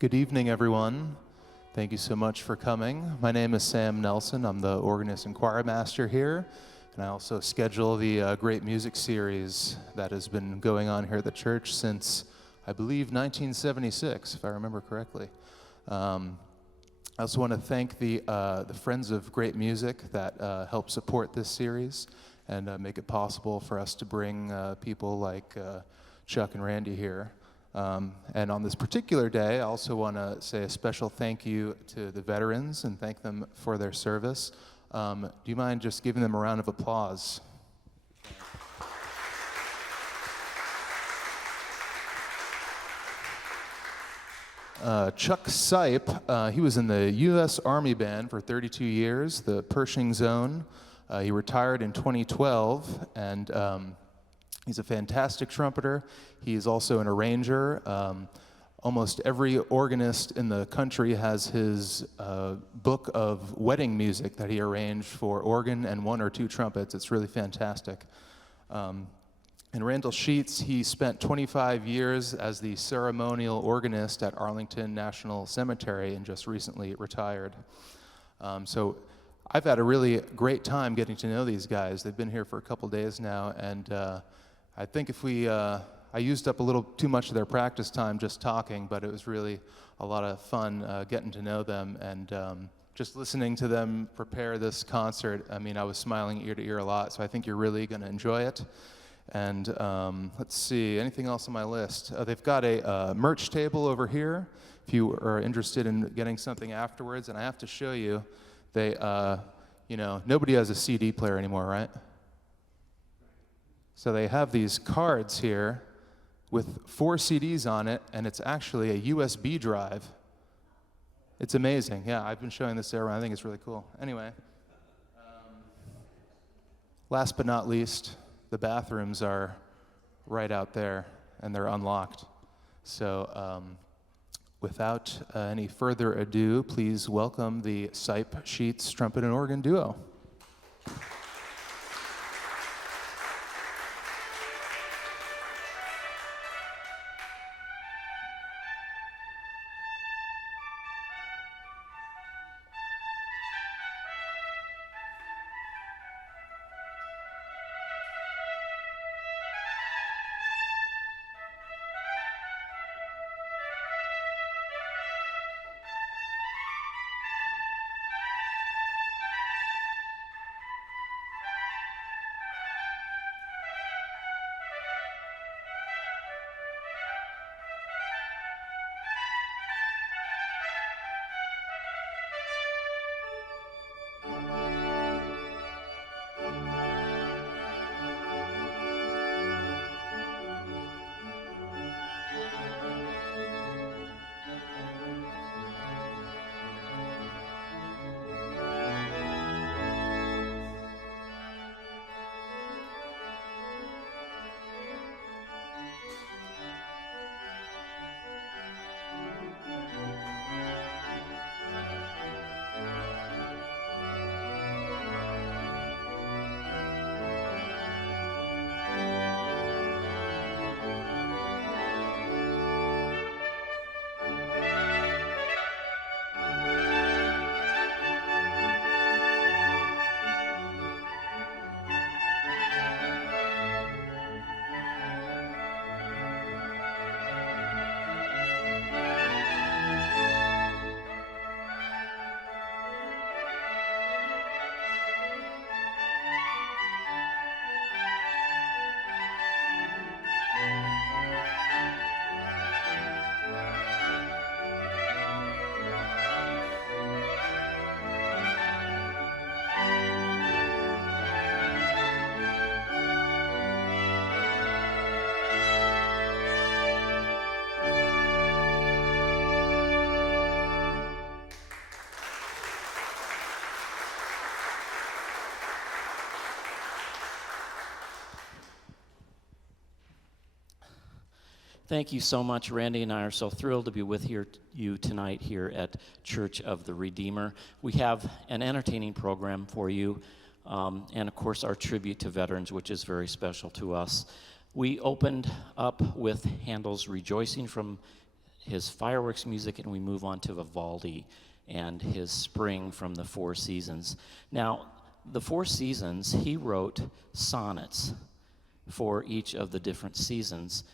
Good evening, everyone. Thank you so much for coming. My name is Sam Nelson. I'm the organist and choir master here, and I also schedule the great music series that has been going on here at the church since, I believe, 1976, if I remember correctly. I also want to thank the Friends of Great Music that help support this series and make it possible for us to bring people like Chuck and Randy here. And on this particular day, I also want to say a special thank you to the veterans and thank them for their service. Do you mind just giving them a round of applause? Chuck Seipp, he was in the U.S. Army Band for 32 years, the Pershing Zone. He retired in 2012, and he's a fantastic trumpeter. He's also an arranger. Almost every organist in the country has his book of wedding music that he arranged for organ and one or two trumpets. It's really fantastic. And Randall Sheets, he spent 25 years as the ceremonial organist at Arlington National Cemetery and just recently retired. So I've had a really great time getting to know these guys. They've been here for a couple days now, and I think if I used up a little too much of their practice time just talking, but it was really a lot of fun getting to know them and just listening to them prepare this concert. I mean, I was smiling ear to ear a lot, so I think you're really going to enjoy it. And let's see, anything else on my list? They've got a merch table over here if you are interested in getting something afterwards. And I have to show you, nobody has a CD player anymore, right? So they have these cards here with 4 CDs on it, and it's actually a USB drive. It's amazing. Yeah, I've been showing this around. I think it's really cool. Anyway, last but not least, the bathrooms are right out there, and they're unlocked. So without any further ado, please welcome the Seipp Sheets Trumpet and Organ Duo. Thank you so much. Randy and I are so thrilled to be with you tonight here at Church of the Redeemer. We have an entertaining program for you, and of course our tribute to veterans, which is very special to us. We opened up with Handel's Rejoicing from his fireworks music, and we move on to Vivaldi and his Spring from the Four Seasons. Now, the Four Seasons, he wrote sonnets for each of the different seasons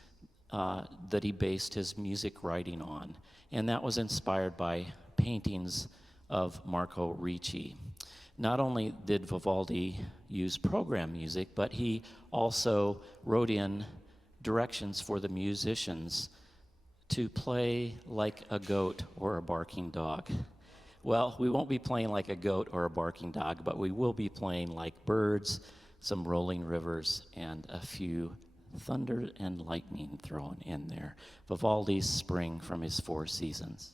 that he based his music writing on. And that was inspired by paintings of Marco Ricci. Not only did Vivaldi use program music, but he also wrote in directions for the musicians to play like a goat or a barking dog. Well, we won't be playing like a goat or a barking dog, but we will be playing like birds, some rolling rivers, and a few thunder and lightning thrown in there. Vivaldi's Spring from his Four Seasons.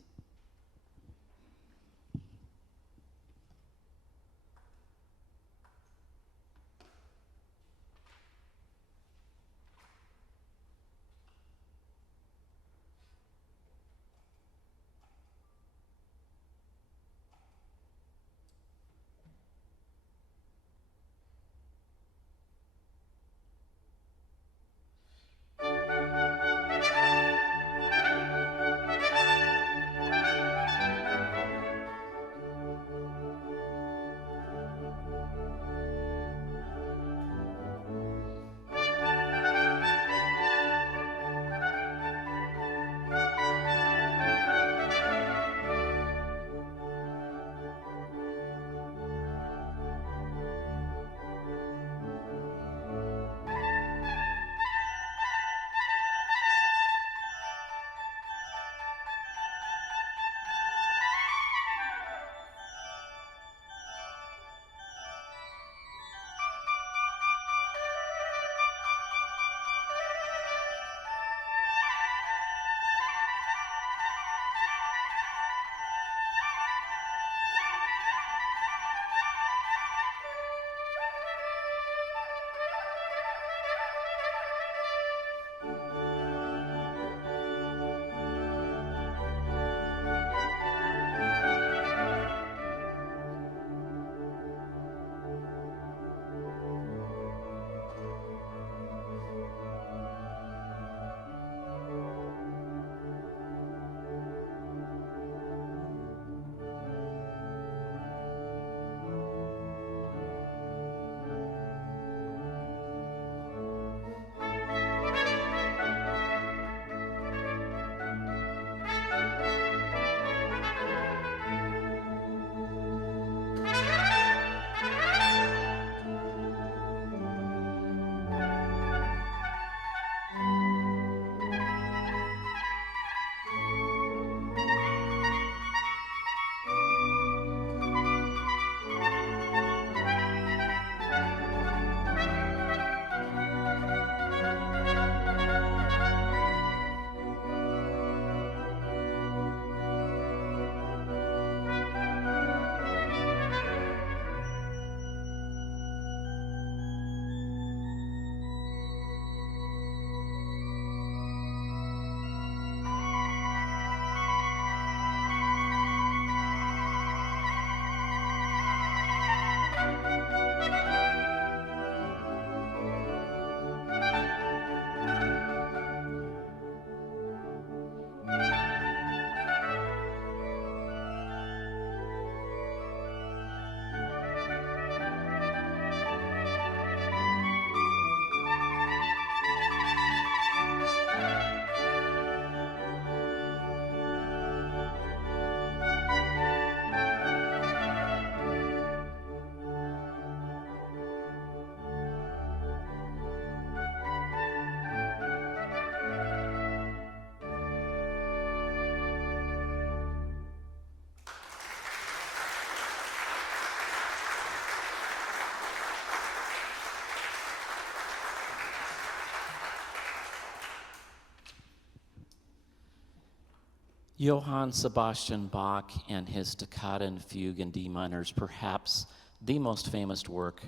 Johann Sebastian Bach and his Toccata and Fugue in D minor is perhaps the most famous work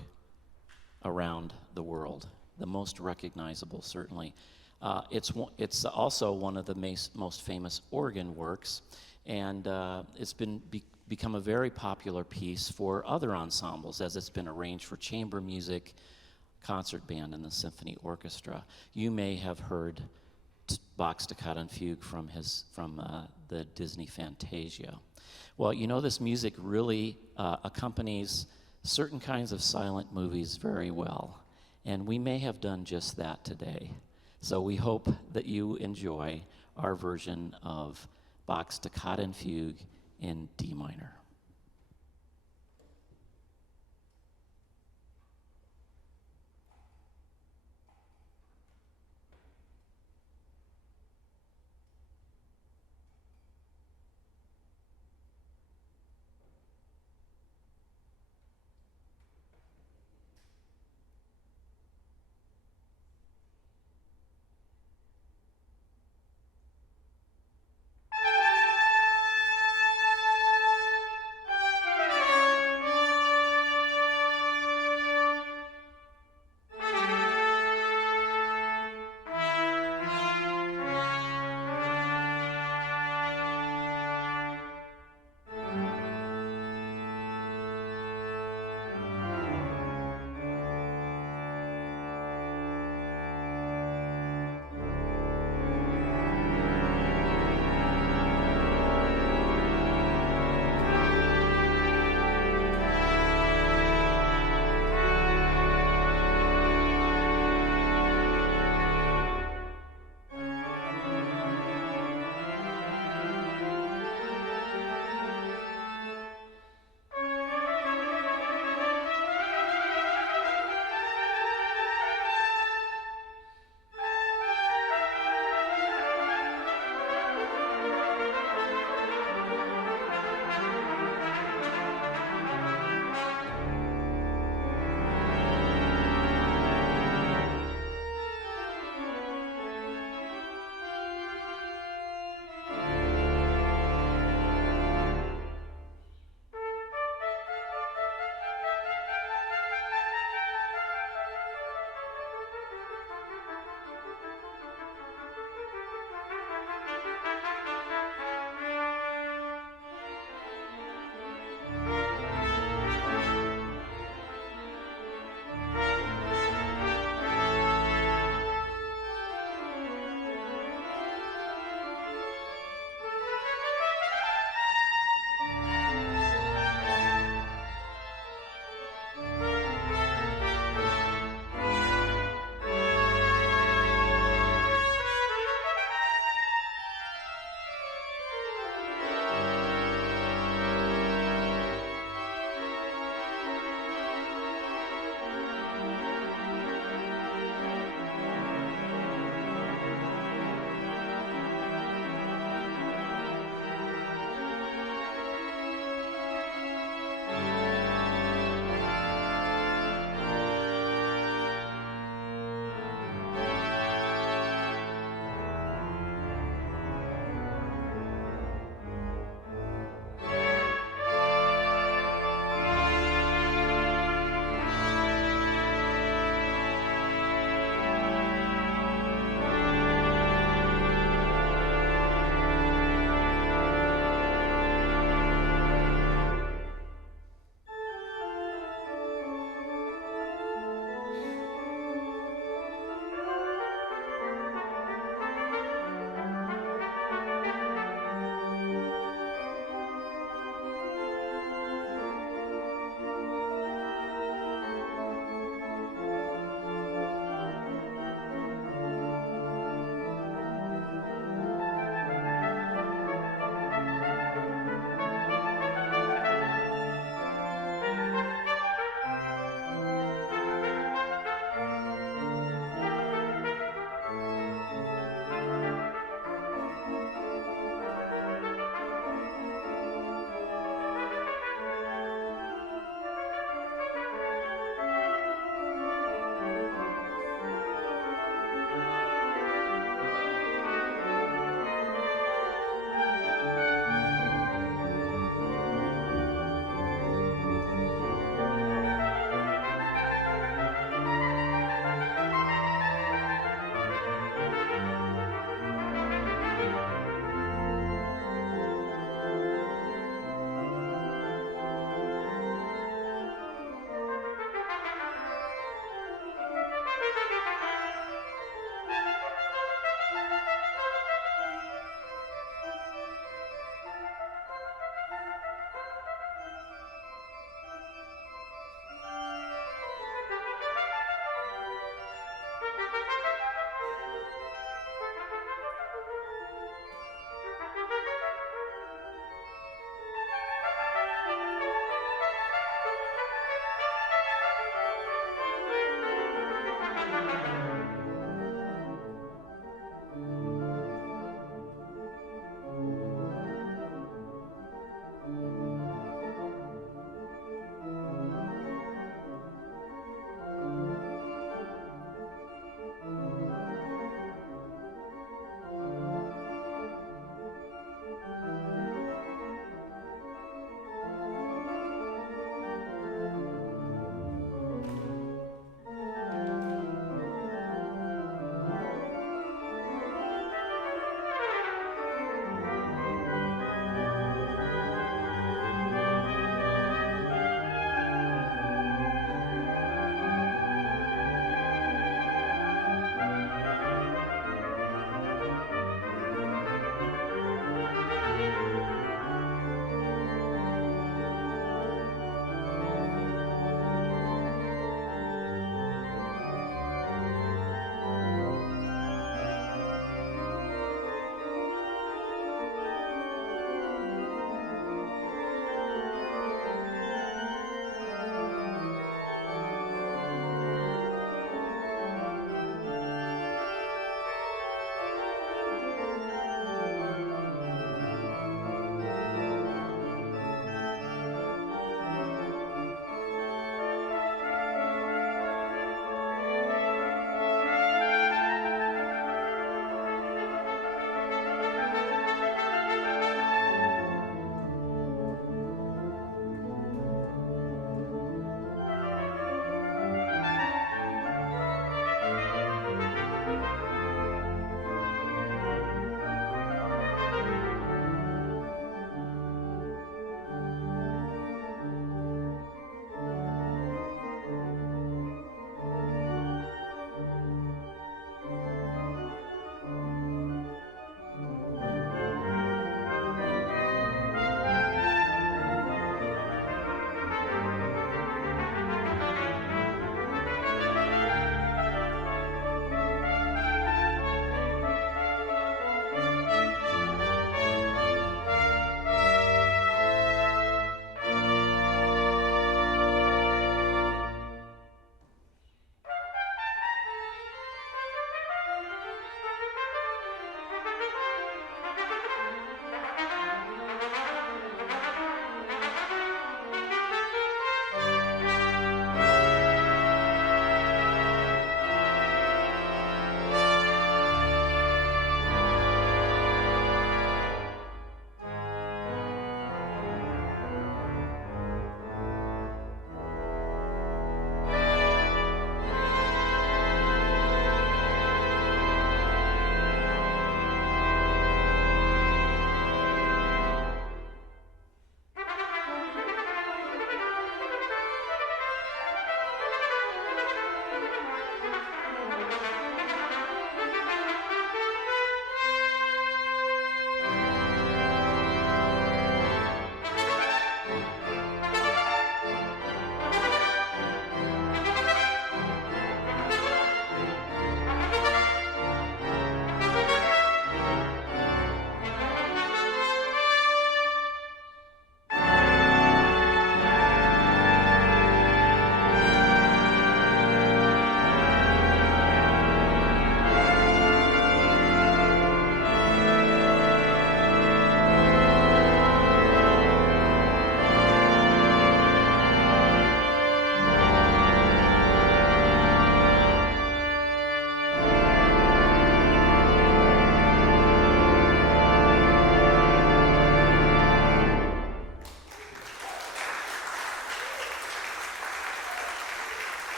around the world, the most recognizable, certainly. It's also one of the most famous organ works, and it's become a very popular piece for other ensembles, as it's been arranged for chamber music, concert band, and the symphony orchestra. You may have heard Bach Toccata and Fugue from the Disney Fantasia. Well, you know, this music really accompanies certain kinds of silent movies very well, and we may have done just that today. So we hope that you enjoy our version of Bach's Toccata and Fugue in D minor.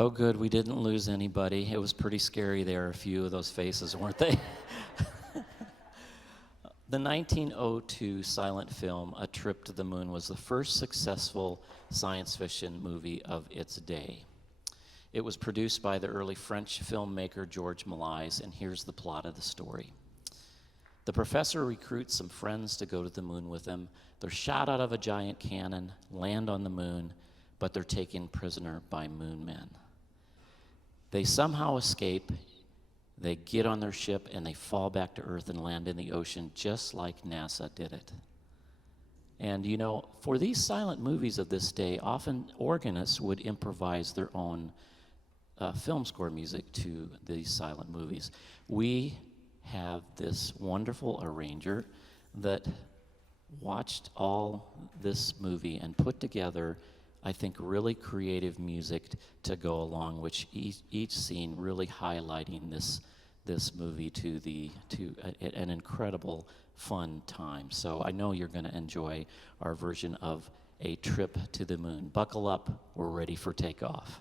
Oh, good, we didn't lose anybody. It was pretty scary there, a few of those faces, weren't they? The 1902 silent film, A Trip to the Moon, was the first successful science fiction movie of its day. It was produced by the early French filmmaker Georges Méliès, and here's the plot of the story. The professor recruits some friends to go to the moon with him. They're shot out of a giant cannon, land on the moon, but they're taken prisoner by moon men. They somehow escape. They get on their ship and they fall back to Earth and land in the ocean just like NASA did it. And you know, for these silent movies of this day, often organists would improvise their own film score music to these silent movies. We have this wonderful arranger that watched all this movie and put together, I think, really creative music to go along, which each scene really highlighting this movie to an incredible fun time. So I know you're going to enjoy our version of A Trip to the Moon. Buckle up, we're ready for takeoff.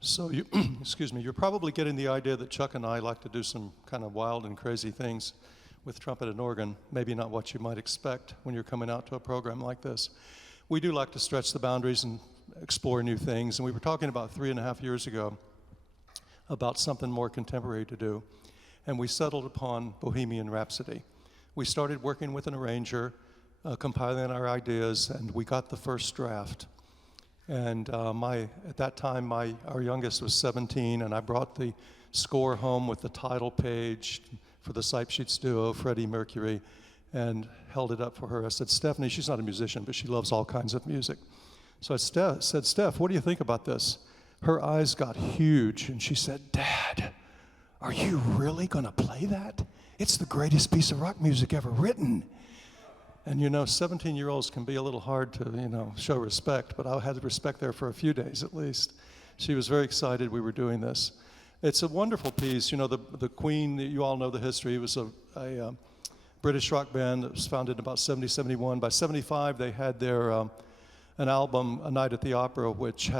So you, excuse me, you're probably getting the idea that Chuck and I like to do some kind of wild and crazy things with trumpet and organ, maybe not what you might expect when you're coming out to a program like this. We do like to stretch the boundaries and explore new things, and we were talking about 3.5 years ago about something more contemporary to do, and we settled upon Bohemian Rhapsody. We started working with an arranger, compiling our ideas, and we got the first draft. And at that time, our youngest was 17, and I brought the score home with the title page for the Seipp Sheets duo, Freddie Mercury, and held it up for her. I said, Stephanie, she's not a musician, but she loves all kinds of music. So I said, Steph, what do you think about this? Her eyes got huge, and she said, Dad, are you really going to play that? It's the greatest piece of rock music ever written. And 17-year-olds can be a little hard to, show respect, but I had respect there for a few days at least. She was very excited we were doing this. It's a wonderful piece. The Queen, you all know the history. It was a British rock band that was founded in about 70, 71. By 75, they had their an album, A Night at the Opera, which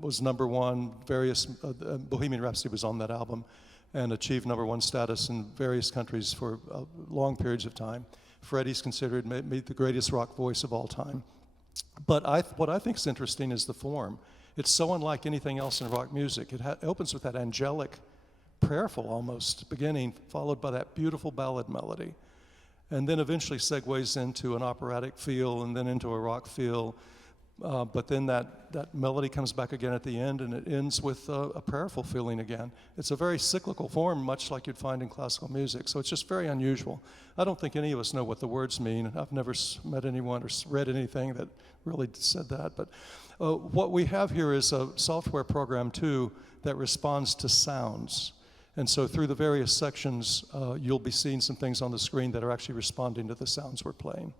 was number one. Bohemian Rhapsody was on that album and achieved number one status in various countries for long periods of time. Freddie's considered maybe the greatest rock voice of all time. But what I think is interesting is the form. It's so unlike anything else in rock music. It opens with that angelic, prayerful almost beginning, followed by that beautiful ballad melody, and then eventually segues into an operatic feel and then into a rock feel. But then that melody comes back again at the end, and it ends with a prayerful feeling again. It's a very cyclical form, much like you'd find in classical music, so it's just very unusual. I don't think any of us know what the words mean. I've never met anyone or read anything that really said that. But what we have here is a software program, too, that responds to sounds. And so through the various sections, you'll be seeing some things on the screen that are actually responding to the sounds we're playing.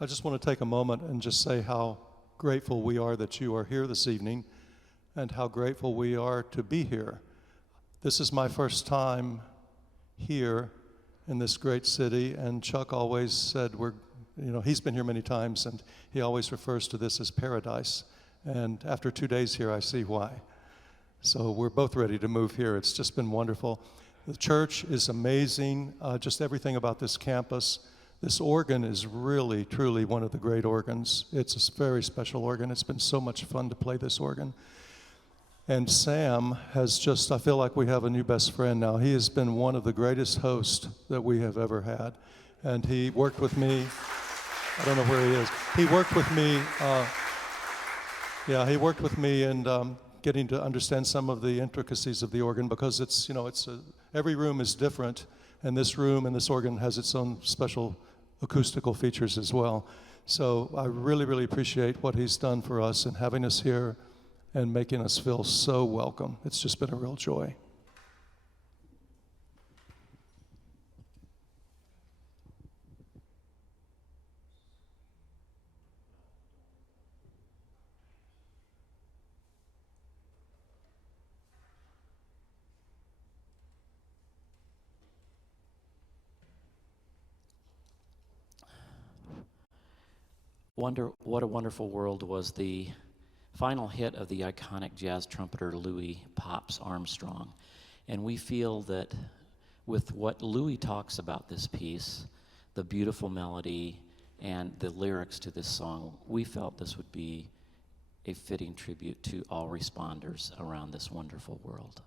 I just want to take a moment and just say how grateful we are that you are here this evening and how grateful we are to be here. This is my first time here in this great city, and Chuck always said he's been here many times, and he always refers to this as paradise. And after 2 days here, I see why. So we're both ready to move here. It's just been wonderful. The church is amazing, just everything about this campus. This organ is really, truly one of the great organs. It's a very special organ. It's been so much fun to play this organ. And Sam has I feel like we have a new best friend now. He has been one of the greatest hosts that we have ever had. And he worked with me. I don't know where he is. He worked with me. He worked with me in getting to understand some of the intricacies of the organ, because every room is different, and this room and this organ has its own special acoustical features as well. So I really, really appreciate what he's done for us and having us here and making us feel so welcome. It's just been a real joy. What a Wonderful World was the final hit of the iconic jazz trumpeter Louis Pops Armstrong. And we feel that with what Louis talks about this piece, the beautiful melody and the lyrics to this song, we felt this would be a fitting tribute to all responders around this wonderful world.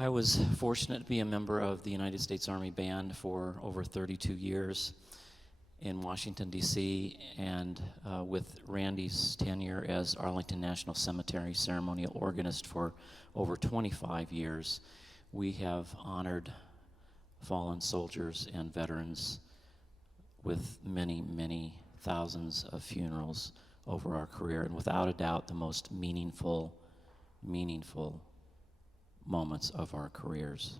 I was fortunate to be a member of the United States Army Band for over 32 years in Washington, D.C., and with Randy's tenure as Arlington National Cemetery ceremonial organist for over 25 years, we have honored fallen soldiers and veterans with many, many thousands of funerals over our career, and without a doubt, the most meaningful moments of our careers.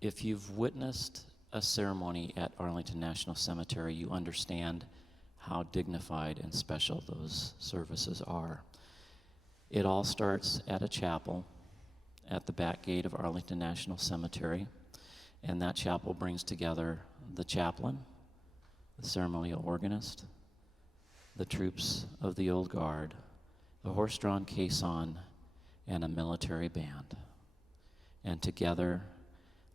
If you've witnessed a ceremony at Arlington National Cemetery, you understand how dignified and special those services are. It all starts at a chapel at the back gate of Arlington National Cemetery, and that chapel brings together the chaplain, the ceremonial organist, the troops of the Old Guard, the horse-drawn caisson, and a military band. And together,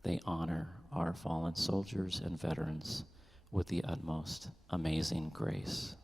they honor our fallen soldiers and veterans with the utmost amazing grace.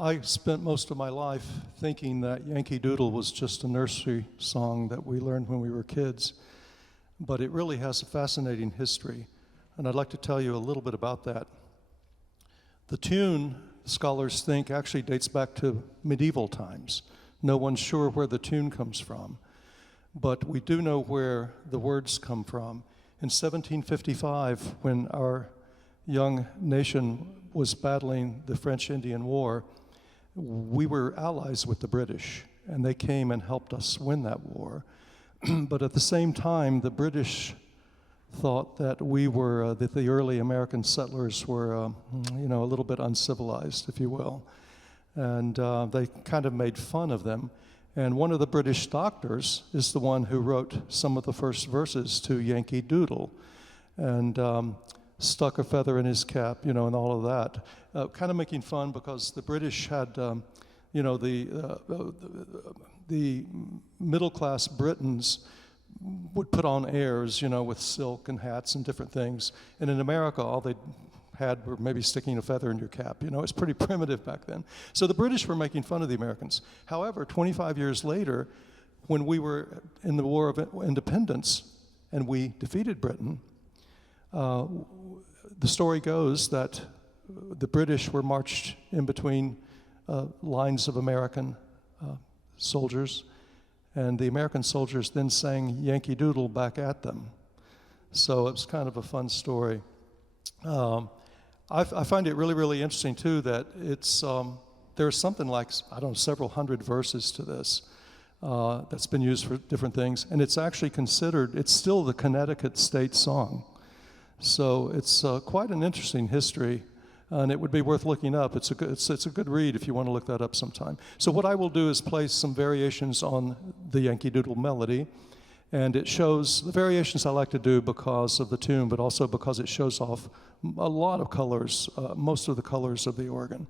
I spent most of my life thinking that Yankee Doodle was just a nursery song that we learned when we were kids, but it really has a fascinating history, and I'd like to tell you a little bit about that. The tune, scholars think, actually dates back to medieval times. No one's sure where the tune comes from, but we do know where the words come from. In 1755, when our young nation was battling the French Indian War, we were allies with the British, and they came and helped us win that war. But at the same time, the British thought that we were, that the early American settlers were, a little bit uncivilized, if you will. And they kind of made fun of them. And one of the British doctors is the one who wrote some of the first verses to Yankee Doodle, and stuck a feather in his cap, and all of that. Kind of making fun because the British had, the middle-class Britons would put on airs, with silk and hats and different things. And in America, all they had were maybe sticking a feather in your cap. It's pretty primitive back then. So the British were making fun of the Americans. However, 25 years later, when we were in the War of Independence and we defeated Britain, the story goes that the British were marched in between lines of American soldiers, and the American soldiers then sang Yankee Doodle back at them. So it's kind of a fun story. I find it really, really interesting, too, that it's there's something like, several hundred verses to this that's been used for different things, and it's actually considered, it's still the Connecticut state song. So it's quite an interesting history, and it would be worth looking up. It's a good read if you want to look that up sometime. So what I will do is play some variations on the Yankee Doodle melody, and it shows the variations I like to do because of the tune, but also because it shows off a lot of colors, most of the colors of the organ.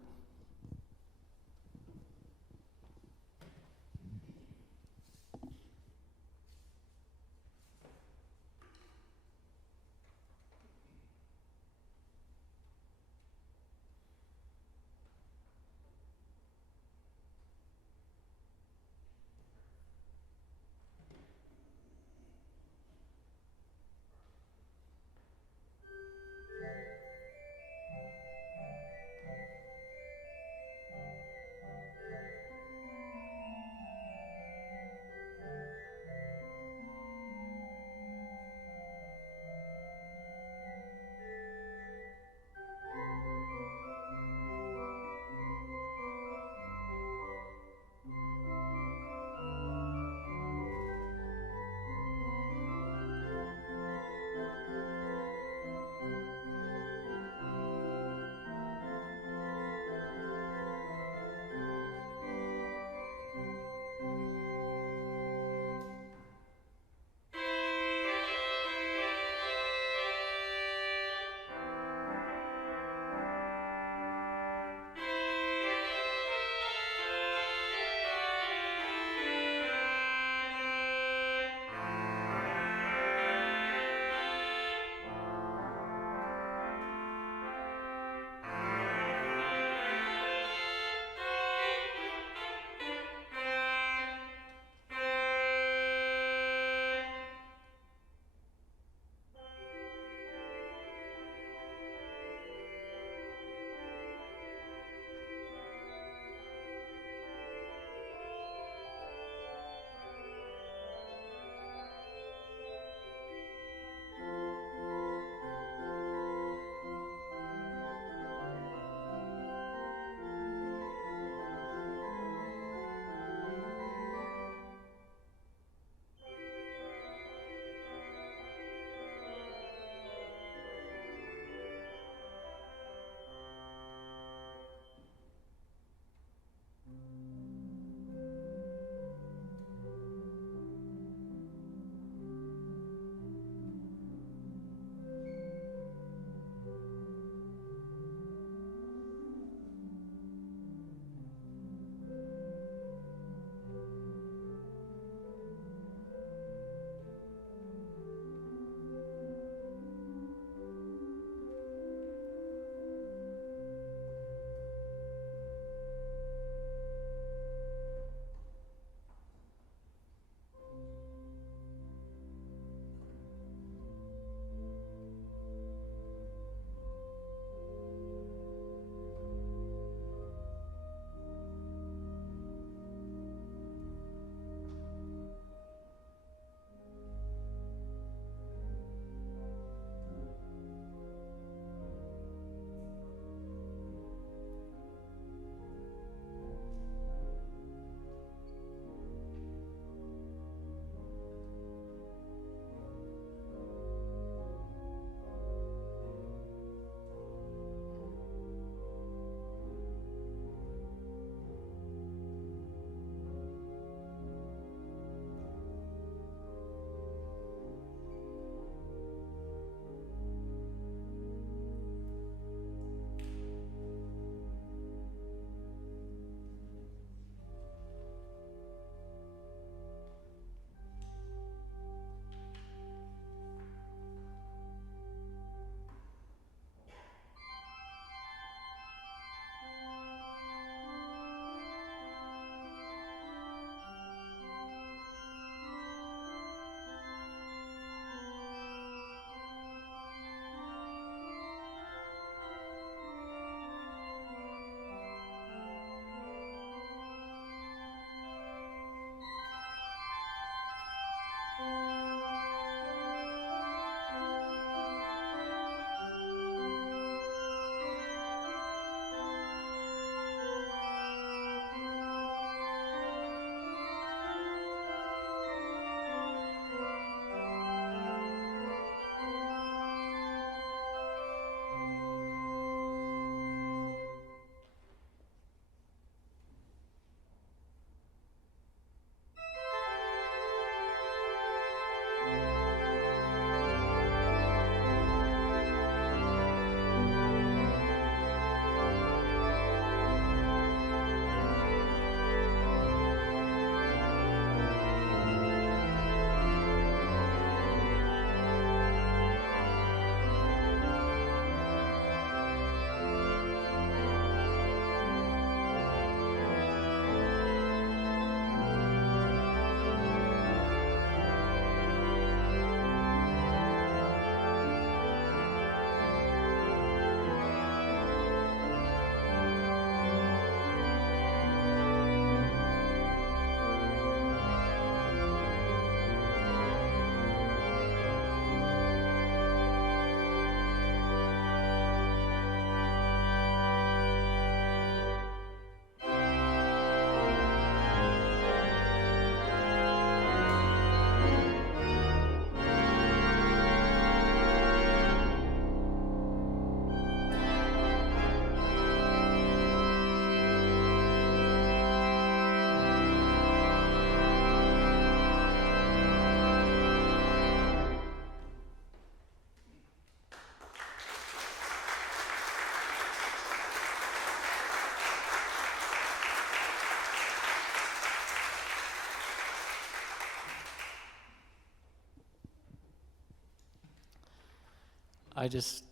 I just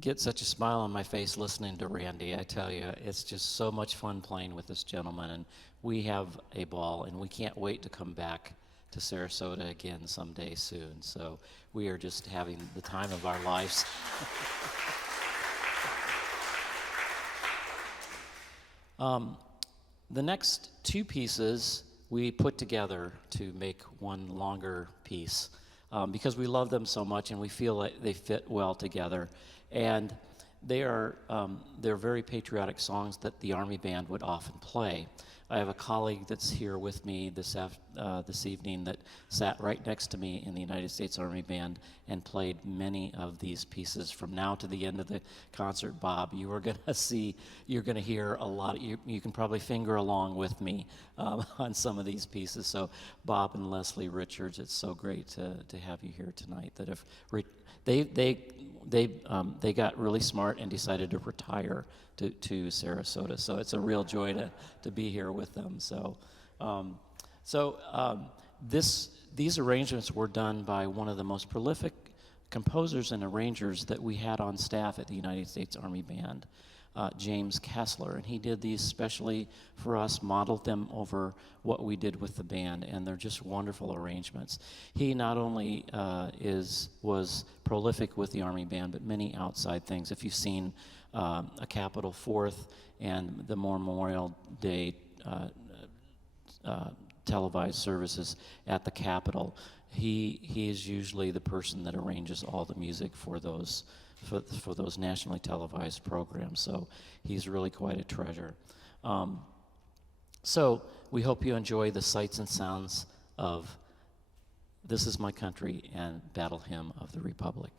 get such a smile on my face listening to Randy. I tell you, it's just so much fun playing with this gentleman, and we have a ball, and we can't wait to come back to Sarasota again someday soon. So we are just having the time of our lives. The next two pieces we put together to make one longer piece because we love them so much and we feel like they fit well together. And they're very patriotic songs that the Army Band would often play. I have a colleague that's here with me this evening that sat right next to me in the United States Army Band and played many of these pieces from now to the end of the concert. Bob, you're going to hear a lot. You can probably finger along with me on some of these pieces. So Bob and Leslie Richards, it's so great to have you here tonight. That if they got really smart and decided to retire to Sarasota. So it's a real joy to be here with them. These arrangements were done by one of the most prolific composers and arrangers that we had on staff at the United States Army Band, James Kessler. And he did these specially for us, modeled them over what we did with the band, and they're just wonderful arrangements. He not only was prolific with the Army Band, but many outside things. If you've seen a Capitol Fourth and the Memorial Day televised services at the Capitol, he is usually the person that arranges all the music for those nationally televised programs. So he's really quite a treasure. So we hope you enjoy the sights and sounds of "This Is My Country" and "Battle Hymn of the Republic."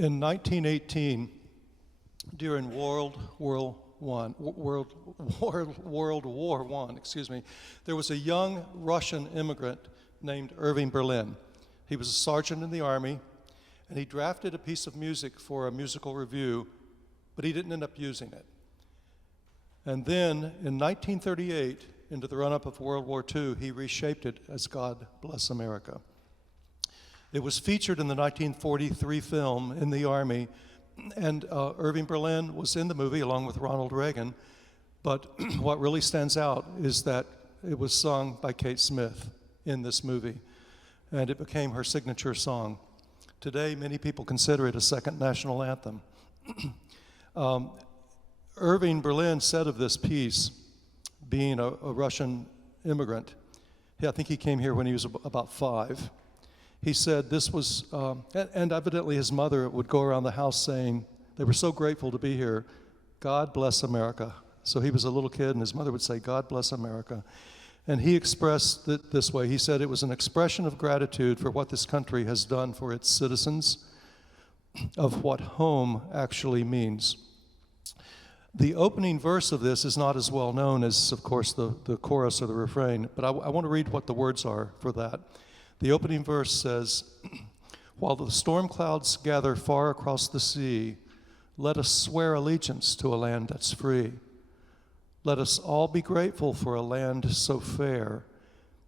In 1918, during World War I, there was a young Russian immigrant named Irving Berlin. He was a sergeant in the army, and he drafted a piece of music for a musical review, but he didn't end up using it. And then in 1938, into the run-up of World War II, he reshaped it as God Bless America. It was featured in the 1943 film In the Army, and Irving Berlin was in the movie along with Ronald Reagan, but what really stands out is that it was sung by Kate Smith in this movie, and it became her signature song. Today, many people consider it a second national anthem. Irving Berlin said of this piece, being a Russian immigrant, I think he came here when he was about 5. He said this was, and evidently his mother would go around the house saying, they were so grateful to be here, God bless America. So he was a little kid and his mother would say, God bless America. And he expressed it this way. He said it was an expression of gratitude for what this country has done for its citizens, of what home actually means. The opening verse of this is not as well known as, of course, the chorus or the refrain, but I want to read what the words are for that. The opening verse says, while the storm clouds gather far across the sea, let us swear allegiance to a land that's free. Let us all be grateful for a land so fair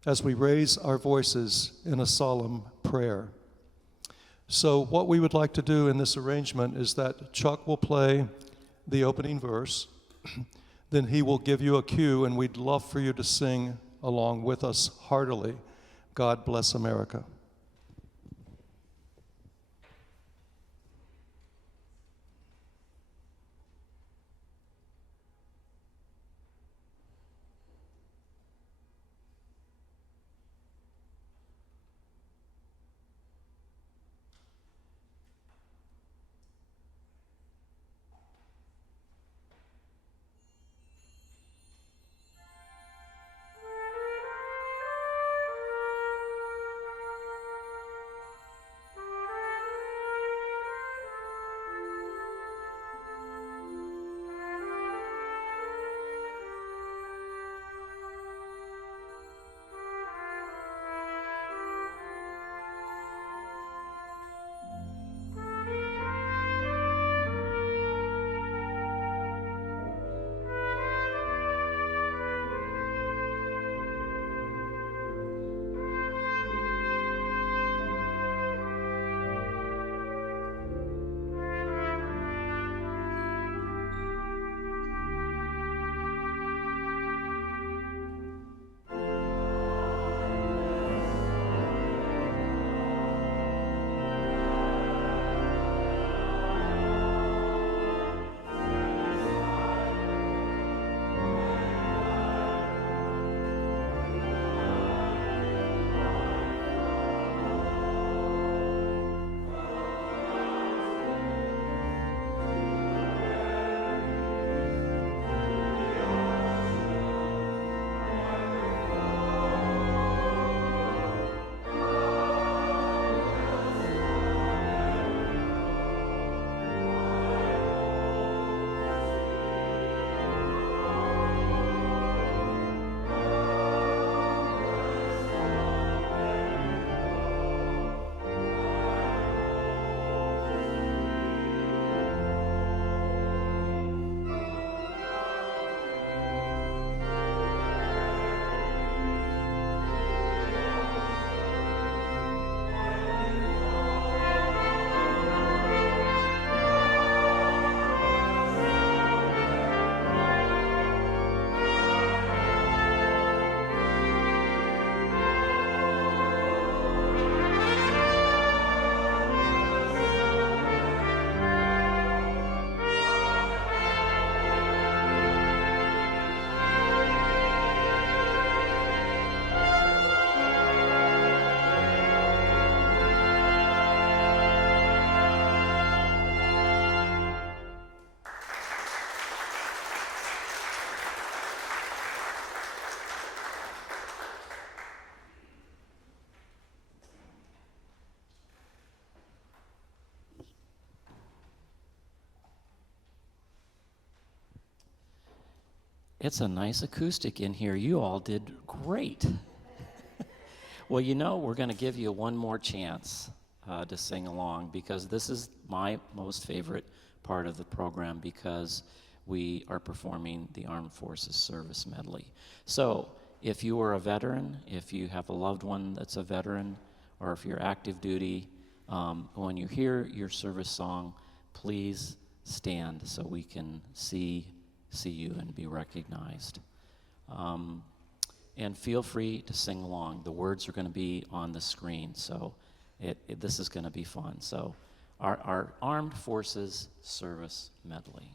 as we raise our voices in a solemn prayer. So what we would like to do in this arrangement is that Chuck will play the opening verse, then he will give you a cue, and we'd love for you to sing along with us heartily, God Bless America. It's a nice acoustic in here. You all did great. Well, you know, we're going to give you one more chance to sing along, because this is my most favorite part of the program, because we are performing the Armed Forces Service Medley. So if you are a veteran, if you have a loved one that's a veteran, or if you're active duty, when you hear your service song, please stand so we can see you and be recognized. And feel free to sing along. The words are going to be on the screen, so this is going to be fun. So our Armed Forces Service Medley.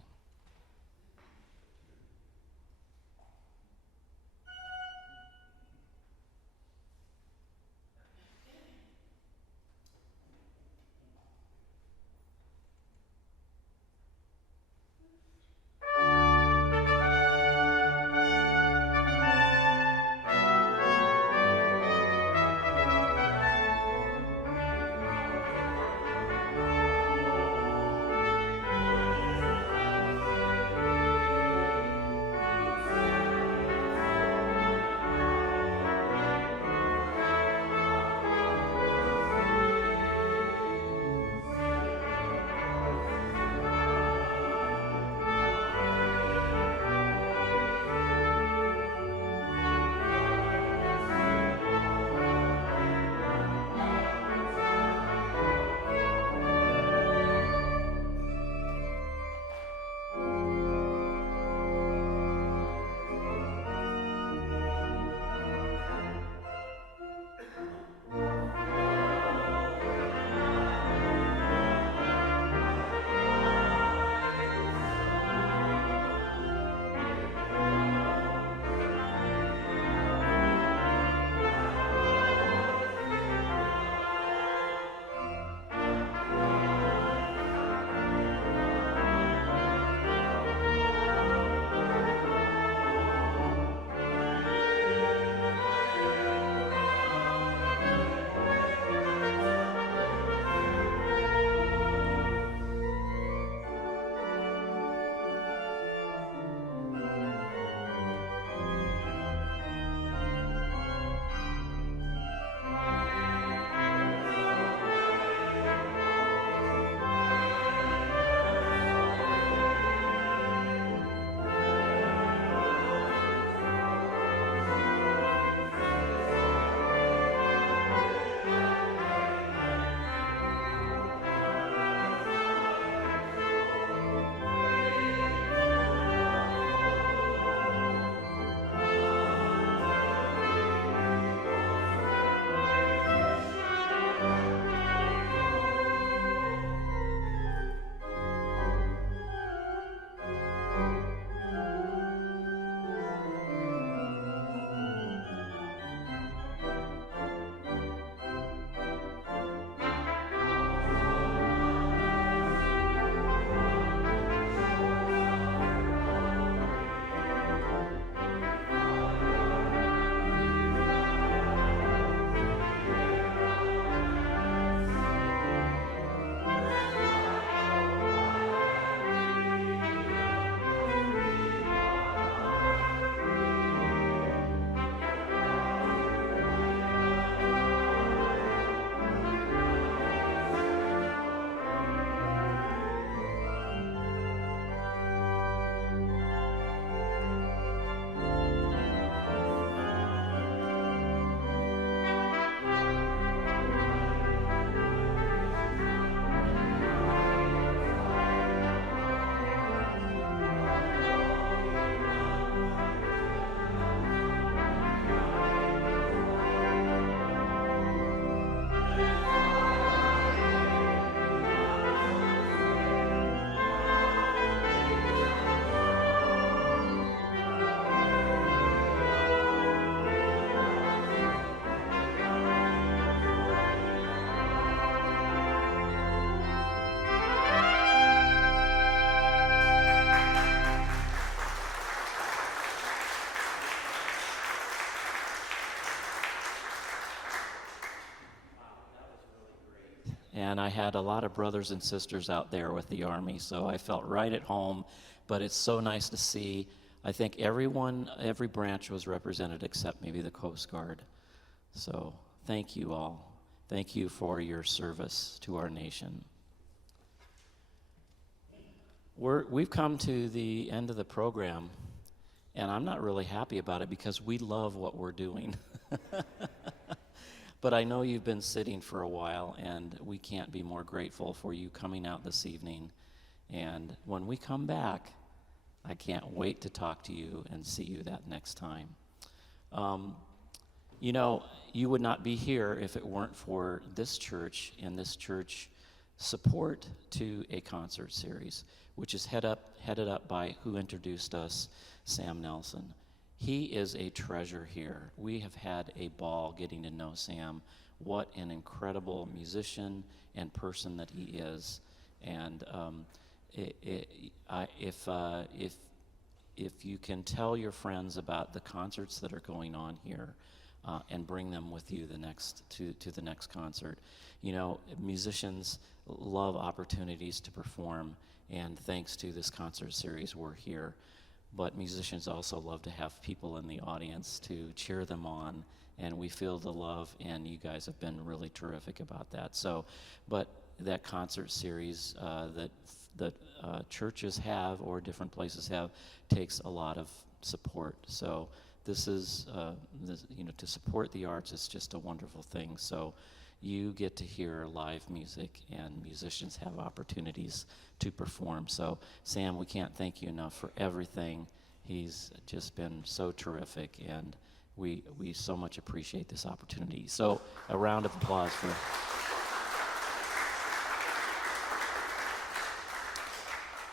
And I had a lot of brothers and sisters out there with the Army, so I felt right at home. But it's so nice to see I think every branch was represented except maybe the Coast Guard. So thank you all. Thank you for your service to our nation. We've come to the end of the program, and I'm not really happy about it because we love what we're doing. But I know you've been sitting for a while, and we can't be more grateful for you coming out this evening. And when we come back, I can't wait to talk to you and see you that next time. You know, you would not be here if it weren't for this church and this church support to a concert series, which is headed up by who introduced us, Sam Nelson. He is a treasure here. We have had a ball getting to know Sam. What an incredible musician and person that he is. And if you can tell your friends about the concerts that are going on here, and bring them with you to the next concert. You know, musicians love opportunities to perform, and thanks to this concert series, we're here. But musicians also love to have people in the audience to cheer them on, and we feel the love, and you guys have been really terrific about that. So, but that concert series that churches have or different places have takes a lot of support. So this is, you know, to support the arts is just a wonderful thing. So you get to hear live music, and musicians have opportunities to perform. So Sam, we can't thank you enough for everything. He's just been so terrific, and we so much appreciate this opportunity. So a round of applause for.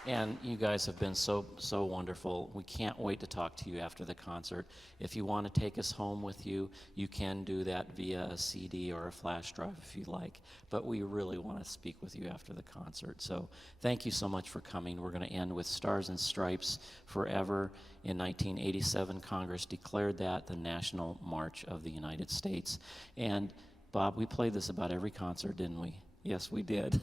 And you guys have been so wonderful. We can't wait to talk to you after the concert. If you want to take us home with you, you can do that via a CD or a flash drive if you like. But we really want to speak with you after the concert. So thank you so much for coming. We're going to end with Stars and Stripes Forever. In 1987, Congress declared that the National March of the United States. And Bob, we played this about every concert, didn't we? Yes, we did.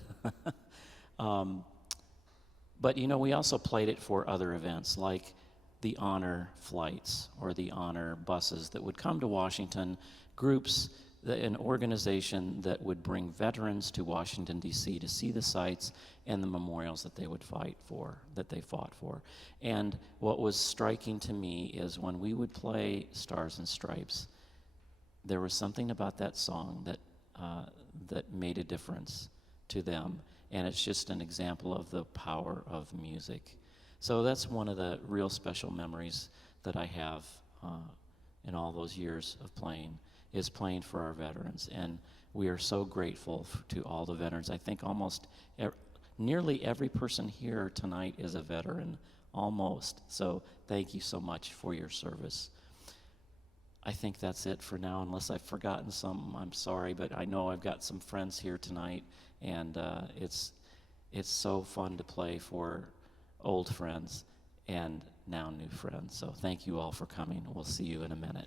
But, you know, we also played it for other events like the honor flights or the honor buses that would come to Washington, groups, an organization that would bring veterans to Washington, D.C. to see the sites and the memorials that they would fight for, that they fought for. And what was striking to me is when we would play Stars and Stripes, there was something about that song that made a difference to them. And it's just an example of the power of music. So that's one of the real special memories that I have in all those years of playing, is playing for our veterans. And we are so grateful to all the veterans. I think nearly every person here tonight is a veteran, almost. So thank you so much for your service. I think that's it for now, unless I've forgotten some. I'm sorry, but I know I've got some friends here tonight, and it's so fun to play for old friends and now new friends. So thank you all for coming. We'll see you in a minute.